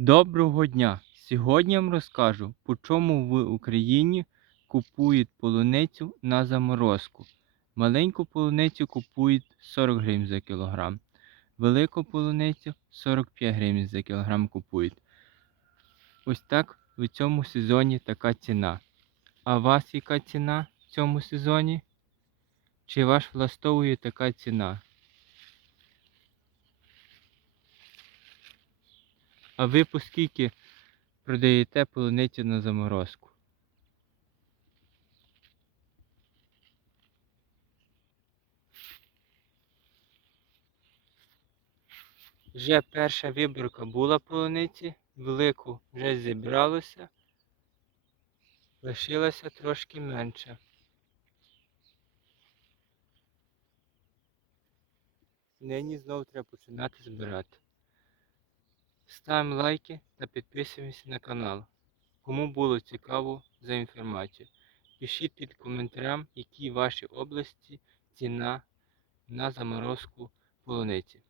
Доброго дня! Сьогодні я вам розкажу, по чому в Україні купують полуницю на заморозку. Маленьку полуницю купують 40 гривень за кілограм. Велику полуницю 45 гривень за кілограм купують. Ось так в цьому сезоні така ціна. А вас яка ціна в цьому сезоні? Чи вас влаштовує така ціна? А ви по скільки продаєте полуницю на заморозку? Вже перша виборка була полуниці, велику вже зібралося, лишилося трошки менше. Нині знову треба починати збирати. Ставимо лайки та підписуємося на канал. Кому було цікаво за інформацію. Пишіть під коментарям, які в вашій області ціна на заморозку полуниці.